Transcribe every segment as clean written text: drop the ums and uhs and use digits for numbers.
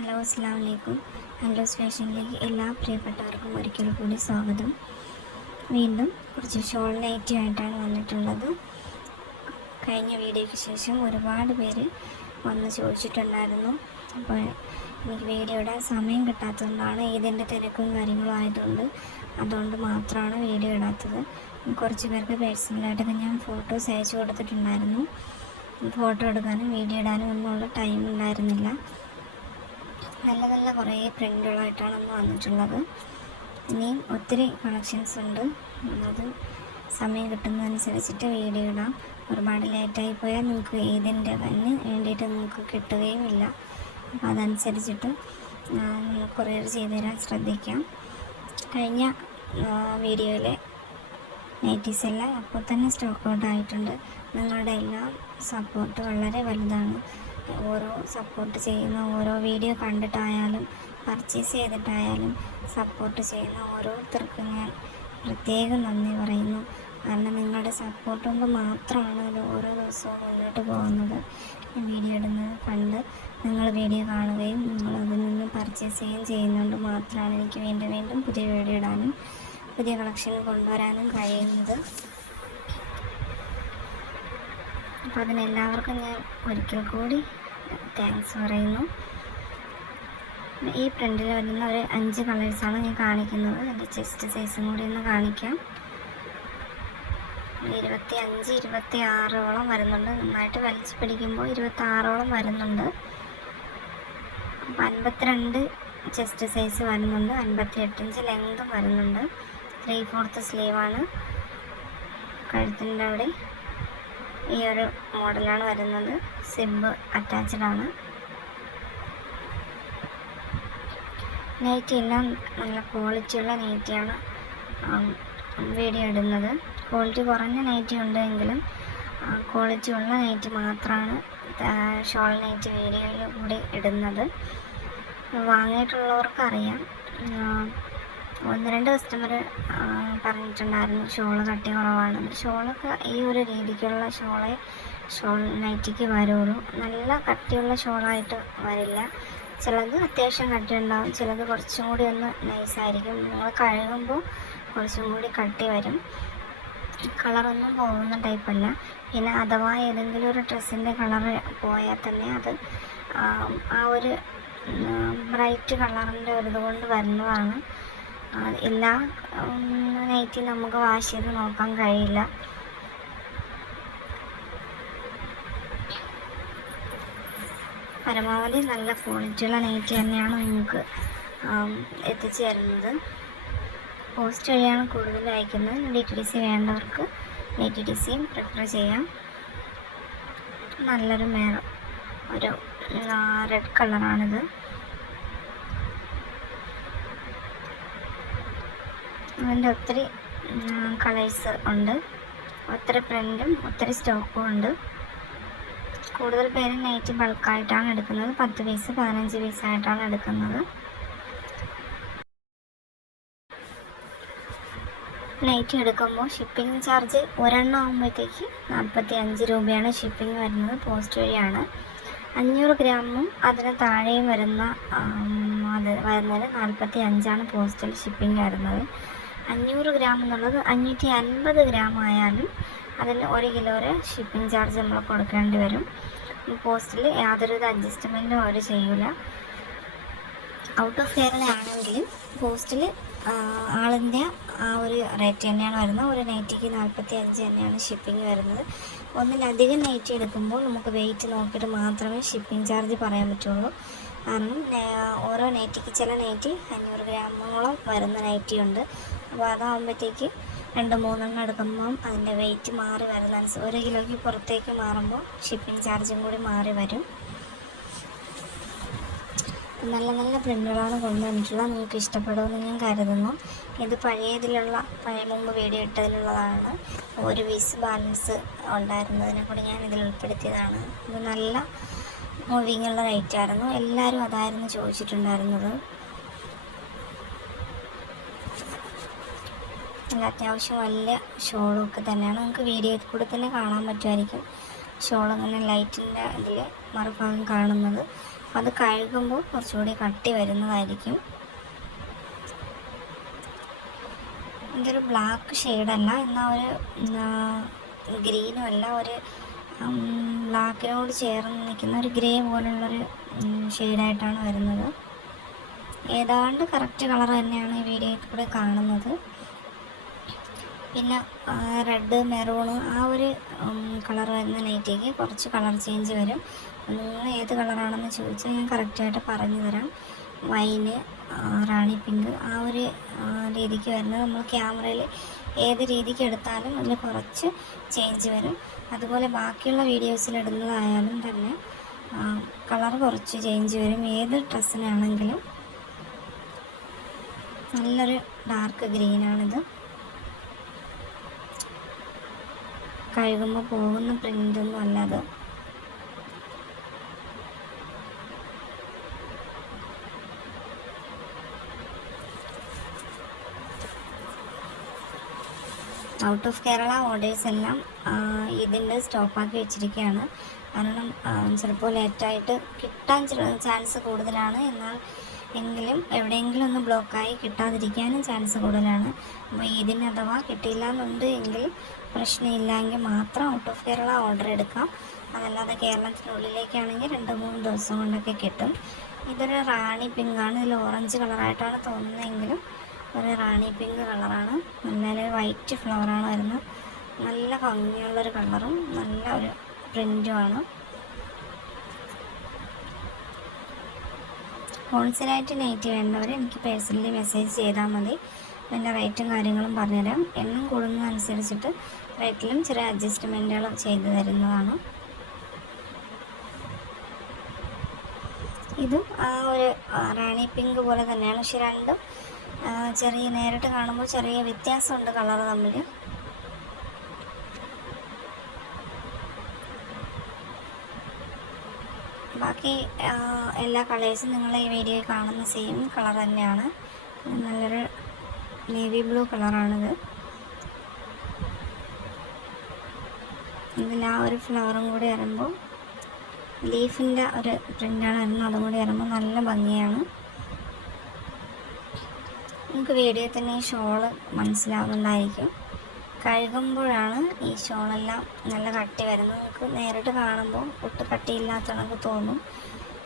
Hello, അസ്സലാമു അലൈക്കും. ആൻഡ്ലൂസ് ഫാഷനിലേക്ക് എല്ലാ പ്രിയപ്പെട്ടവർക്കും ഒരിക്കൽ കൂടി സ്വാഗതം. വീണ്ടും കുറച്ച് ഷോൾ നൈറ്റി ആയിട്ടാണ് വന്നിട്ടുള്ളത്. കഴിഞ്ഞ വീഡിയോയ്ക്ക് ശേഷം ഒരുപാട് പേര് വന്ന് ചോദിച്ചിട്ടുണ്ടായിരുന്നു. അപ്പോൾ എനിക്ക് വീഡിയോ ഇടാൻ സമയം കിട്ടാത്തതുകൊണ്ടാണ്, ഇതിൻ്റെ തിരക്കും കാര്യങ്ങളും ആയതുകൊണ്ട് അതുകൊണ്ട് മാത്രമാണ് വീഡിയോ ഇടാത്തത്. കുറച്ച് പേർക്ക് പേഴ്സണലായിട്ടൊക്കെ ഞാൻ ഫോട്ടോസ് അയച്ചു കൊടുത്തിട്ടുണ്ടായിരുന്നു. ഫോട്ടോ എടുക്കാനും വീഡിയോ ഇടാനും ഒന്നുമുള്ള ടൈം ഉണ്ടായിരുന്നില്ല. നല്ല നല്ല കുറേ പ്രിൻ്റുകളായിട്ടാണ് അന്ന് വന്നിട്ടുള്ളത്. ഇനിയും ഒത്തിരി കളക്ഷൻസ് ഉണ്ട്. അത് സമയം കിട്ടുന്നതനുസരിച്ചിട്ട് വീഡിയോ ഇടാം. ഒരുപാട് ലേറ്റായി പോയാൽ നിങ്ങൾക്ക് ഇതിൻ്റെ തന്നെ വേണ്ടിയിട്ട് നിങ്ങൾക്ക് കിട്ടുകയും ഇല്ല. അപ്പോൾ അതനുസരിച്ചിട്ട് കൊറിയർ ചെയ്ത് തരാൻ ശ്രദ്ധിക്കാം. കഴിഞ്ഞ വീഡിയോയിലെ നൈറ്റീസ് എല്ലാം അപ്പോൾ തന്നെ സ്റ്റോക്ക് ഔട്ട് ആയിട്ടുണ്ട്. നിങ്ങളുടെ എല്ലാം സപ്പോർട്ട് വളരെ വലുതാണ്. ഓരോ സപ്പോർട്ട് ചെയ്യുന്ന, ഓരോ വീഡിയോ കണ്ടിട്ടായാലും പർച്ചേസ് ചെയ്തിട്ടായാലും സപ്പോർട്ട് ചെയ്യുന്ന ഓരോരുത്തർക്കും ഞാൻ പ്രത്യേകം നന്ദി പറയുന്നു. കാരണം നിങ്ങളുടെ സപ്പോർട്ട് കൊണ്ട് മാത്രമാണ് അത് ഓരോ ദിവസവും മുന്നോട്ട് പോകുന്നത്. വീഡിയോ ഇടുന്നത് കണ്ട് നിങ്ങൾ വീഡിയോ കാണുകയും നിങ്ങൾ അതിൽ നിന്ന് പർച്ചേസ് ചെയ്യുകയും ചെയ്യുന്നതുകൊണ്ട് മാത്രമാണ് എനിക്ക് വീണ്ടും വീണ്ടും പുതിയ വീഡിയോ ഇടാനും പുതിയ കളക്ഷൻ കൊണ്ടുവരാനും കഴിയുന്നത്. അപ്പോൾ അതിനെല്ലാവർക്കും ഞാൻ ഒരിക്കൽ കൂടി താങ്ക്സ് പറയുന്നു. ഈ പ്രിൻ്റിൽ വരുന്ന ഒരു 5 കളേഴ്സാണ് ഞാൻ കാണിക്കുന്നത്. എൻ്റെ ചെസ്റ്റ് സൈസും കൂടി ഒന്ന് കാണിക്കാം. 25, 26ഓളം വരുന്നുണ്ട്. നന്നായിട്ട് വലിച്ചു പിടിക്കുമ്പോൾ 26ഓളം വരുന്നുണ്ട്. അപ്പോൾ 52 ചെസ്റ്റ് സൈസ് വരുന്നുണ്ട്. 58 ഇഞ്ച് ലെങ്തും വരുന്നുണ്ട്. 3/4 സ്ലീവാണ്. കഴുത്തിൻ്റെ അവിടെ ഈ ഒരു മോഡലാണ് വരുന്നത്. സിബ് അറ്റാച്ച്ഡ് ആണ്. നൈറ്റി എല്ലാം നല്ല ക്വാളിറ്റിയുള്ള നൈറ്റിയാണ് വീഡിയോ ഇടുന്നത്. ക്വാളിറ്റി കുറഞ്ഞ നൈറ്റി ഉണ്ടെങ്കിലും ക്വാളിറ്റി ഉള്ള നൈറ്റി മാത്രമാണ് ഷോൾ നൈറ്റി വീഡിയോയിൽ കൂടി ഇടുന്നത്. വാങ്ങിയിട്ടുള്ളവർക്കറിയാം. 1-2 കസ്റ്റമർ പറഞ്ഞിട്ടുണ്ടായിരുന്നു ഷോള് കട്ടി കുറവാണ്. ഷോളൊക്കെ ഈ ഒരു രീതിക്കുള്ള ഷോൾ നൈറ്റിക്ക് വരുള്ളൂ. നല്ല കട്ടിയുള്ള ഷോളായിട്ട് വരില്ല. ചിലത് അത്യാവശ്യം കട്ടി ഉണ്ടാവും, ചിലത് കുറച്ചും കൂടി ഒന്ന് നൈസായിരിക്കും. നിങ്ങൾ കഴുകുമ്പോൾ കുറച്ചും കൂടി കട്ടി വരും. കളറൊന്നും പോകുന്ന ടൈപ്പല്ല. പിന്നെ അഥവാ ഏതെങ്കിലും ഒരു ഡ്രസ്സിൻ്റെ കളറ് പോയാൽ തന്നെ അത് ആ ഒരു ബ്രൈറ്റ് കളറിൻ്റെ ഒരു ഇതുകൊണ്ട് വരുന്നതാണ്. എല്ലാ നൈറ്റി നമുക്ക് വാഷ് ചെയ്ത് നോക്കാൻ കഴിയില്ല. പരമാവധി നല്ല ക്വാളിറ്റിയുള്ള നൈറ്റി തന്നെയാണ് നിങ്ങൾക്ക് എത്തിച്ചു തരുന്നത്. പോസ്റ്റ് വഴിയാണ് കൂടുതൽ അയക്കുന്നത്. DTDC വേണ്ടവർക്ക് DTDCയും പ്രിഫർ ചെയ്യാം. നല്ലൊരു ഒരു റെഡ് കളറാണിത്. അതിൻ്റെ ഒത്തിരി കളേഴ്സ് ഉണ്ട്. ഒത്തിരി പ്രിൻറ്റും ഒത്തിരി സ്റ്റോക്കും ഉണ്ട്. കൂടുതൽ പേര് നൈറ്റി ബൾക്കായിട്ടാണ് എടുക്കുന്നത്. 10 പീസ് 15 പീസായിട്ടാണ് എടുക്കുന്നത്. നൈറ്റി എടുക്കുമ്പോൾ ഷിപ്പിംഗ് ചാർജ് ഒരെണ്ണം ആകുമ്പോഴത്തേക്ക് 45 രൂപയാണ് ഷിപ്പിംഗ് വരുന്നത്. പോസ്റ്റ് വഴിയാണ്. 500 ഗ്രാമും അതിന് താഴെയും വരുന്നതിന് 45ആണ് പോസ്റ്റൽ ഷിപ്പിംഗ് വരുന്നത്. 500 ഗ്രാം എന്നുള്ളത് 550 ഗ്രാം ആയാലും അതിന് 1 കിലോയുടെ ഷിപ്പിംഗ് ചാർജ് നമ്മൾ കൊടുക്കേണ്ടി വരും. പോസ്റ്റിൽ യാതൊരു അഡ്ജസ്റ്റ്മെൻറ്റും അവർ ചെയ്യില്ല. ഔട്ട് ഓഫ് കേരള ആണെങ്കിലും പോസ്റ്റിൽ ആൾ ഇന്ത്യ ആ ഒരു റേറ്റ് തന്നെയാണ് വരുന്നത്. ഒരു നൈറ്റിക്ക് 45 തന്നെയാണ് ഷിപ്പിംഗ് വരുന്നത്. ഒന്നിലധികം നൈറ്റി എടുക്കുമ്പോൾ നമുക്ക് വെയിറ്റ് നോക്കിയിട്ട് മാത്രമേ ഷിപ്പിംഗ് ചാർജ് പറയാൻ പറ്റുള്ളൂ. കാരണം ഓരോ നൈറ്റിക്ക് ചില നൈറ്റി 500 ഗ്രാമോളം വരുന്ന നൈറ്റി ഉണ്ട്. അപ്പോൾ അതാകുമ്പോഴത്തേക്ക് 2-3 എടുക്കുമ്പം അതിൻ്റെ വെയിറ്റ് മാറി വരുന്നതനുസരിച്ച് 1 കിലോയ്ക്ക് പുറത്തേക്ക് മാറുമ്പോൾ ഷിപ്പിംഗ് ചാർജും കൂടി മാറി വരും. നല്ല നല്ല പ്രിൻ്റുകളാണ് കൊണ്ടുവന്നിട്ടുള്ളത്. നിങ്ങൾക്ക് ഇഷ്ടപ്പെടുമെന്ന് ഞാൻ കരുതുന്നു. ഇത് പഴയ മുമ്പ് വീഡിയോ ഇട്ടതിലുള്ളതാണ്. ഒരു പീസ് ബാലൻസ് ഉണ്ടായിരുന്നതിനെ കൂടി ഞാൻ ഇതിൽ ഉൾപ്പെടുത്തിയതാണ്. ഇത് നല്ല മൂവിങ്ങുള്ള റേറ്റായിരുന്നു. എല്ലാവരും അതായിരുന്നു ചോദിച്ചിട്ടുണ്ടായിരുന്നത്. നല്ല അത്യാവശ്യം വലിയ ഷോളൊക്കെ തന്നെയാണ്. നമുക്ക് വീഡിയോയിൽ കൂടെ തന്നെ കാണാൻ പറ്റുമായിരിക്കും. ഷോൾ അങ്ങനെ ലൈറ്റിൻ്റെ ഇതിൽ മറുഭാഗം കാണുന്നത്. അപ്പോൾ അത് കഴുകുമ്പോൾ കുറച്ചുകൂടി കട്ടി വരുന്നതായിരിക്കും. ഇതൊരു ബ്ലാക്ക് ഷെയ്ഡല്ല, എന്നാൽ ഒരു ഗ്രീനും അല്ല, ഒരു ബ്ലാക്കിനോട് ചേർന്ന് നിൽക്കുന്ന ഒരു ഗ്രേ പോലുള്ളൊരു ഷെയ്ഡായിട്ടാണ് വരുന്നത്. ഏതാണ്ട് കറക്റ്റ് കളർ തന്നെയാണ് ഈ വീഡിയോയിൽ കൂടെ കാണുന്നത്. പിന്നെ റെഡ്, മെറൂണ് ആ ഒരു കളർ വരുന്ന നൈറ്റിക്ക് കുറച്ച് കളർ ചേഞ്ച് വരും. നിങ്ങൾ ഏത് കളറാണെന്ന് ചോദിച്ചാൽ ഞാൻ കറക്റ്റായിട്ട് പറഞ്ഞു തരാം. വൈന്, റാണി പിങ്ക് ആ ഒരു രീതിക്ക് വരുന്നത്. നമ്മൾ ക്യാമറയിൽ ഏത് രീതിക്ക് എടുത്താലും അതിൽ കുറച്ച് ചേഞ്ച് വരും. അതുപോലെ ബാക്കിയുള്ള വീഡിയോസിൽ ഇടുന്നതായാലും തന്നെ കളർ കുറച്ച് ചേഞ്ച് വരും. ഏത് ഡ്രസ്സിനാണെങ്കിലും നല്ലൊരു ഡാർക്ക് ഗ്രീനാണിത്. കഴുകുമ്പോൾ പോകുന്ന പ്രിൻ്റൊന്നും അല്ല അത്. ഔട്ട് ഓഫ് കേരള ഓർഡേഴ്സ് എല്ലാം ഇതിൻ്റെ സ്റ്റോപ്പാക്കി വെച്ചിരിക്കുകയാണ്. കാരണം ചിലപ്പോൾ ലേറ്റായിട്ട് കിട്ടാൻ ചാൻസ് കൂടുതലാണ്. എങ്കിലും എവിടെയെങ്കിലും ഒന്ന് ബ്ലോക്കായി കിട്ടാതിരിക്കാനും ചാൻസ് കൂടുതലാണ്. അപ്പോൾ ഇതിന് അഥവാ കിട്ടിയില്ല എന്നുണ്ട് എങ്കിൽ പ്രശ്നമില്ല എങ്കിൽ മാത്രം ഔട്ട് ഓഫ് കേരള ഓർഡർ എടുക്കാം. അതല്ലാതെ കേരളത്തിനുള്ളിലേക്കാണെങ്കിൽ 2-3 ദിവസം കൊണ്ടൊക്കെ കിട്ടും. ഇതൊരു റാണി പിങ്കാണ്. ഇതിൽ ഓറഞ്ച് കളറായിട്ടാണ് തോന്നുന്നതെങ്കിലും ഒരു റാണി പിങ്ക് കളറാണ്. നല്ല വൈറ്റ് ഫ്ലവറാണ് വരുന്നത്. നല്ല ഭംഗിയുള്ളൊരു കളറും നല്ല ഒരു പ്രിൻറ്റുമാണ്. ഹോൾസെയിലായിട്ട് നൈറ്റി വേണ്ടവർ എനിക്ക് പേഴ്സണലി മെസ്സേജ് ചെയ്താൽ മതി. അതിൻ്റെ റേറ്റും കാര്യങ്ങളും പറഞ്ഞുതരാം. എണ്ണം കൂടുന്നതനുസരിച്ചിട്ട് റേറ്റിലും ചെറിയ അഡ്ജസ്റ്റ്മെൻറ്റുകൾ ചെയ്തു തരുന്നതാണ്. ഇതും ആ ഒരു റാണി പിങ്ക് പോലെ തന്നെയാണ്. പക്ഷെ രണ്ടും ചെറിയ നേരിട്ട് കാണുമ്പോൾ ചെറിയ വ്യത്യാസമുണ്ട് കളർ തമ്മിൽ. ബാക്കി എല്ലാ കളേഴ്സും നിങ്ങൾ ഈ വീഡിയോയിൽ കാണുന്ന സെയിം കളർ തന്നെയാണ്. നല്ലൊരു നേവി ബ്ലൂ കളറാണിത്. ഇതിൽ ആ ഒരു ഫ്ലവറും കൂടി വരുമ്പോൾ ലീഫിൻ്റെ ഒരു പ്രിൻ്റാണ് വരുന്നത്. അതും കൂടി വരുമ്പോൾ നല്ല ഭംഗിയാണ്. നമുക്ക് വീഡിയോയിൽ തന്നെ ഈ ഷോള് മനസ്സിലാവുന്നുണ്ടായിരിക്കും. കഴുകുമ്പോഴാണ് ഈ ഷോളെല്ലാം നല്ല കട്ടി വരുന്നത്. നമുക്ക് നേരിട്ട് കാണുമ്പോൾ ഒട്ടും കട്ടിയില്ലാത്ത കണക്ക് തോന്നും.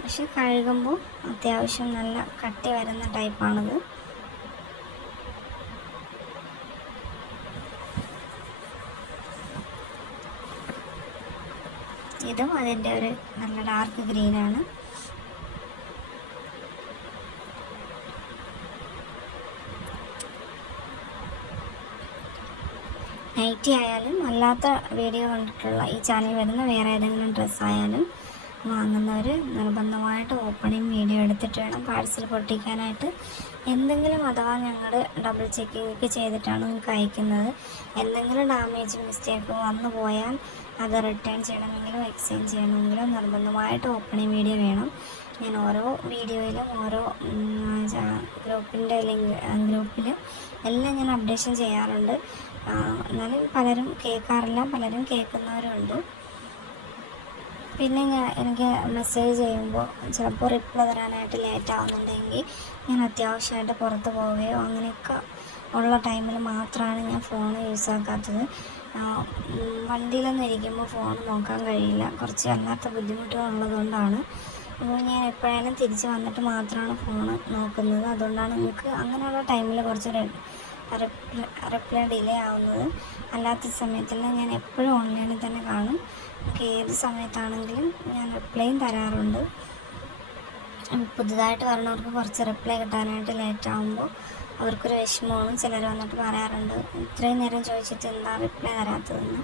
പക്ഷെ കഴുകുമ്പോൾ അത്യാവശ്യം നല്ല കട്ടി വരുന്ന ടൈപ്പാണിത്. ഇതും അതിൻ്റെ ഒരു നല്ല ഡാർക്ക് ഗ്രീനാണ്. നൈറ്റി ആയാലും അല്ലാത്ത വീഡിയോ കണ്ടിട്ടുള്ള ഈ ചാനൽ വരുന്ന വേറെ ഏതെങ്കിലും ഡ്രസ്സായാലും വാങ്ങുന്നവർ നിർബന്ധമായിട്ട് ഓപ്പണിങ് വീഡിയോ എടുത്തിട്ട് വേണം പാഴ്സൽ പൊട്ടിക്കാനായിട്ട്. എന്തെങ്കിലും അഥവാ ഞങ്ങൾ ഡബിൾ ചെക്കിംഗ് ഒക്കെ ചെയ്തിട്ടാണ് നിങ്ങൾക്ക് അയക്കുന്നത്. എന്തെങ്കിലും ഡാമേജ് മിസ്റ്റേക്ക് വന്നു പോയാൽ അത് റിട്ടേൺ ചെയ്യണമെങ്കിലോ എക്സ്ചേഞ്ച് ചെയ്യണമെങ്കിലോ നിർബന്ധമായിട്ട് ഓപ്പണിങ് വീഡിയോ വേണം. ഞാൻ ഓരോ വീഡിയോയിലും ഓരോ ഗ്രൂപ്പിൽ എല്ലാം ഞാൻ അപ്ഡേഷൻ ചെയ്യാറുണ്ട്. എന്നാലും പലരും കേൾക്കാറില്ല, പലരും കേൾക്കുന്നവരുണ്ട്. പിന്നെ എനിക്ക് മെസ്സേജ് ചെയ്യുമ്പോൾ ചിലപ്പോൾ റിപ്ലൈ തരാനായിട്ട് ലേറ്റ് ആവുന്നുണ്ടെങ്കിൽ ഞാൻ അത്യാവശ്യമായിട്ട് പുറത്ത് പോവുകയോ അങ്ങനെയൊക്കെ ഉള്ള ടൈമിൽ മാത്രമാണ് ഞാൻ ഫോൺ യൂസ് ആക്കാത്തത്. വണ്ടിയിലൊന്നും ഇരിക്കുമ്പോൾ ഫോൺ നോക്കാൻ കഴിയില്ല, കുറച്ച് അല്ലാത്ത ബുദ്ധിമുട്ടുകളുള്ളതുകൊണ്ടാണ്. അപ്പോൾ ഞാൻ എപ്പോഴായാലും തിരിച്ച് വന്നിട്ട് മാത്രമാണ് ഫോൺ നോക്കുന്നത്. അതുകൊണ്ടാണ് നിങ്ങൾക്ക് അങ്ങനെയുള്ള ടൈമിൽ കുറച്ച് റിപ്ലൈ ഡിലേ ആവുന്നത്. അല്ലാത്ത സമയത്തെല്ലാം ഞാൻ എപ്പോഴും ഓൺലൈനിൽ തന്നെ കാണും. നമുക്ക് ഏത് സമയത്താണെങ്കിലും ഞാൻ റിപ്ലൈയും തരാറുണ്ട്. പുതുതായിട്ട് വരുന്നവർക്ക് കുറച്ച് റിപ്ലൈ കിട്ടാനായിട്ട് ലേറ്റ് ആകുമ്പോൾ അവർക്കൊരു വിഷമമാണ്. ചിലർ വന്നിട്ട് പറയാറുണ്ട്, ഇത്രയും നേരം ചോദിച്ചിട്ട് എന്താ റിപ്ലൈ തരാത്തതെന്ന്.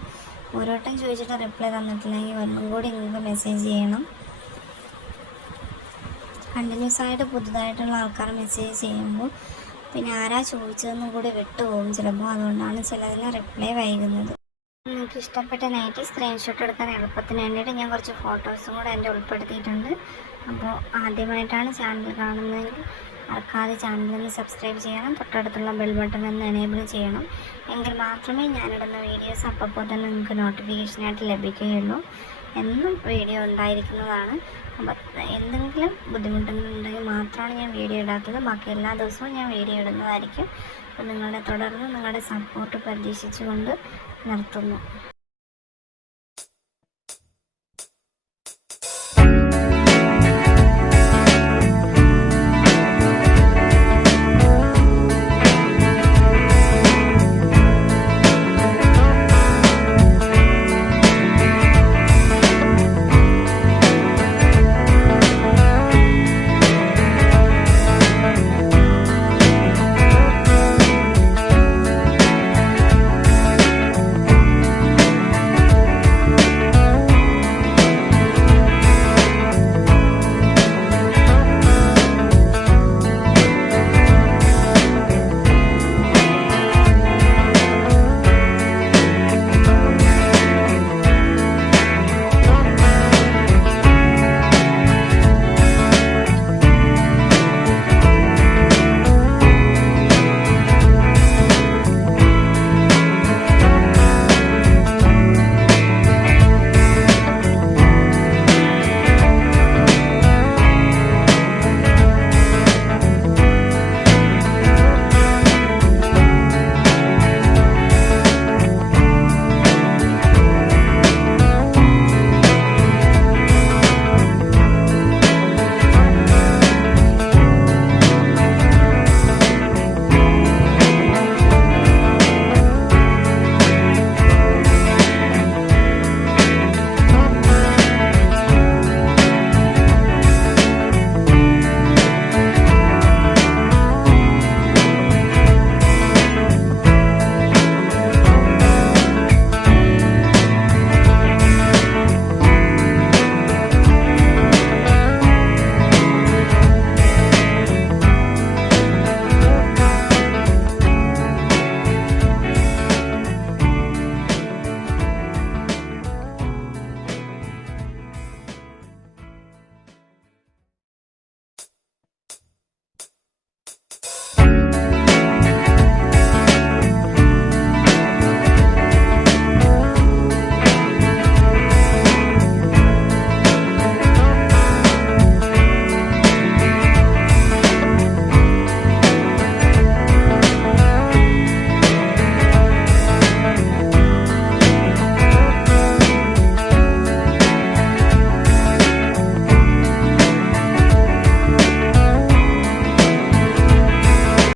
ഓരോ വട്ടം ചോദിച്ചിട്ട് റിപ്ലൈ തന്നിട്ടില്ലെങ്കിൽ ഒന്നും കൂടി നിങ്ങൾക്ക് മെസ്സേജ് ചെയ്യണം. കണ്ടിന്യൂസ് ആയിട്ട് പുതുതായിട്ടുള്ള ആൾക്കാർ മെസ്സേജ് ചെയ്യുമ്പോൾ പിന്നെ ആരാ ചോദിച്ചതെന്നും കൂടി വിട്ടുപോകും ചിലപ്പോൾ. അതുകൊണ്ടാണ് ചിലതിന് റിപ്ലൈ വൈകുന്നത്. നിങ്ങൾക്ക് ഇഷ്ടപ്പെട്ട നൈറ്റി സ്ക്രീൻഷോട്ട് എടുക്കാൻ എളുപ്പത്തിന് വേണ്ടിയിട്ട് ഞാൻ കുറച്ച് ഫോട്ടോസും കൂടെ എൻ്റെ ഉൾപ്പെടുത്തിയിട്ടുണ്ട്. അപ്പോൾ ആദ്യമായിട്ടാണ് ചാനൽ കാണുന്നതെങ്കിൽ മറക്കാതെ ചാനലൊന്ന് സബ്സ്ക്രൈബ് ചെയ്യണം. തൊട്ടടുത്തുള്ള ബെൽ ബട്ടൺ ഒന്ന് എനേബിൾ ചെയ്യണം. എങ്കിൽ മാത്രമേ ഞാനിടുന്ന വീഡിയോസ് അപ്പോൾ തന്നെ നിങ്ങൾക്ക് നോട്ടിഫിക്കേഷനായിട്ട് ലഭിക്കുകയുള്ളൂ. എന്നും വീഡിയോ ഉണ്ടായിരിക്കുന്നതാണ്. അപ്പം എന്തെങ്കിലും ബുദ്ധിമുട്ടുകളുണ്ടെങ്കിൽ മാത്രമാണ് ഞാൻ വീഡിയോ ഇടാത്തത്. ബാക്കി എല്ലാ ദിവസവും ഞാൻ വീഡിയോ ഇടുന്നതായിരിക്കും. അപ്പം നിങ്ങളുടെ സപ്പോർട്ട് പ്രതീക്ഷിച്ചുകൊണ്ട് നിർത്തുന്നു.